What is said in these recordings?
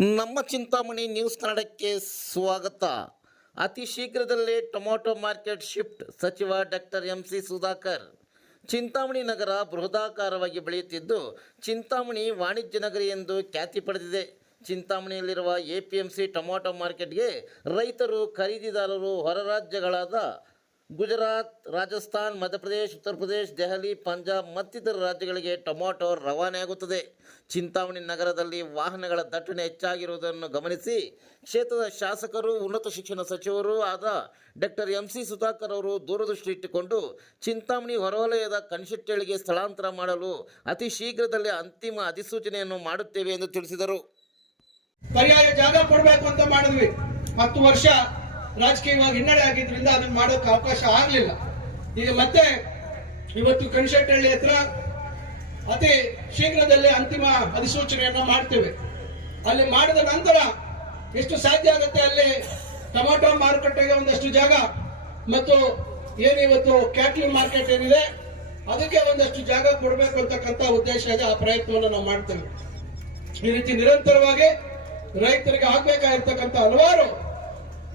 ನಮ್ಮ ಚಿಂತಾಮಣಿ ನ್ಯೂಸ್ ಕನ್ನಡಕ್ಕೆ ಸ್ವಾಗತ. ಅತಿ ಶೀಘ್ರದಲ್ಲೇ ಟೊಮೊಟೊ ಮಾರ್ಕೆಟ್ ಶಿಫ್ಟ್ ಸಚಿವ ಡಾಕ್ಟರ್ MC ಸುಧಾಕರ್. ಚಿಂತಾಮಣಿ ನಗರ ಬೃಹದಾಕಾರವಾಗಿ ಬೆಳೆಯುತ್ತಿದ್ದು ಚಿಂತಾಮಣಿ ವಾಣಿಜ್ಯ ನಗರಿ ಎಂದು ಖ್ಯಾತಿ ಪಡೆದಿದೆ. ಚಿಂತಾಮಣಿಯಲ್ಲಿರುವ APMC ಟೊಮೊಟೊ ಮಾರ್ಕೆಟ್ಗೆ ರೈತರು, ಖರೀದಿದಾರರು ಹೊರ ರಾಜ್ಯಗಳಾದ ಗುಜರಾತ್, ರಾಜಸ್ಥಾನ್, ಮಧ್ಯಪ್ರದೇಶ, ಉತ್ತರ ಪ್ರದೇಶ, ದೆಹಲಿ, ಪಂಜಾಬ್ ಮತ್ತಿತರ ರಾಜ್ಯಗಳಿಗೆ ಟೊಮೊಟೊ ರವಾನೆಯಾಗುತ್ತದೆ. ಚಿಂತಾಮಣಿ ನಗರದಲ್ಲಿ ವಾಹನಗಳ ದಟ್ಟಣೆ ಹೆಚ್ಚಾಗಿರುವುದನ್ನು ಗಮನಿಸಿ ಕ್ಷೇತ್ರದ ಶಾಸಕರು, ಉನ್ನತ ಶಿಕ್ಷಣ ಸಚಿವರು ಆದ ಡಾಕ್ಟರ್ MC ಸುಧಾಕರ್ ಅವರು ದೂರದೃಷ್ಟಿ ಇಟ್ಟುಕೊಂಡು ಚಿಂತಾಮಣಿ ಹೊರವಲಯದ ಕಣಶೆಟ್ಟಿಗೆ ಸ್ಥಳಾಂತರ ಮಾಡಲು ಅತಿ ಶೀಘ್ರದಲ್ಲೇ ಅಂತಿಮ ಅಧಿಸೂಚನೆಯನ್ನು ಮಾಡುತ್ತೇವೆ ಎಂದು ತಿಳಿಸಿದರು. ಪರ್ಯಾಯ ಜಾಗ ಕೊಡಬೇಕು ಅಂತ ಮಾಡಿದ್ವಿ. 10 ವರ್ಷ ರಾಜಕೀಯವಾಗಿ ಹಿನ್ನಡೆ ಆಗಿದ್ರಿಂದ ಅದನ್ನ ಮಾಡೋಕೆ ಅವಕಾಶ ಆಗಲಿಲ್ಲ. ಈಗ ಮತ್ತೆ ಇವತ್ತು ಕಣಶೆಟ್ಟಹಳ್ಳಿ ಹತ್ರ ಅತಿ ಶೀಘ್ರದಲ್ಲೇ ಅಂತಿಮ ಅಧಿಸೂಚನೆಯನ್ನ ಮಾಡ್ತೇವೆ. ಅಲ್ಲಿ ಮಾಡಿದ ನಂತರ ಎಷ್ಟು ಸಾಧ್ಯ ಆಗುತ್ತೆ ಅಲ್ಲಿ ಟೊಮೊಟೊ ಮಾರುಕಟ್ಟೆಗೆ ಒಂದಷ್ಟು ಜಾಗ ಮತ್ತು ಏನಿವತ್ತು ಕ್ಯಾಟ್ಲಿಂಗ್ ಮಾರ್ಕೆಟ್ ಏನಿದೆ ಅದಕ್ಕೆ ಒಂದಷ್ಟು ಜಾಗ ಕೊಡಬೇಕು ಅಂತಕ್ಕಂಥ ಉದ್ದೇಶ ಇದೆ. ಆ ಪ್ರಯತ್ನವನ್ನು ನಾವು ಮಾಡ್ತೇವೆ. ಈ ರೀತಿ ನಿರಂತರವಾಗಿ ರೈತರಿಗೆ ಆಗ್ಬೇಕಾಗಿರ್ತಕ್ಕಂಥ ಹಲವಾರು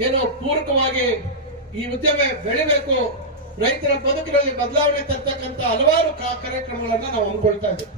ಏನೋ ಪೂರಕವಾಗಿ ಈ ಉದ್ಯಮ ಬೆಳಿಬೇಕು, ರೈತರ ಬದುಕಿನಲ್ಲಿ ಬದಲಾವಣೆ ತರ್ತಕ್ಕಂಥ ಹಲವಾರು ಕಾರ್ಯಕ್ರಮಗಳನ್ನ ನಾವು ಹಮ್ಮಿಕೊಳ್ತಾ ಇದ್ದೇವೆ.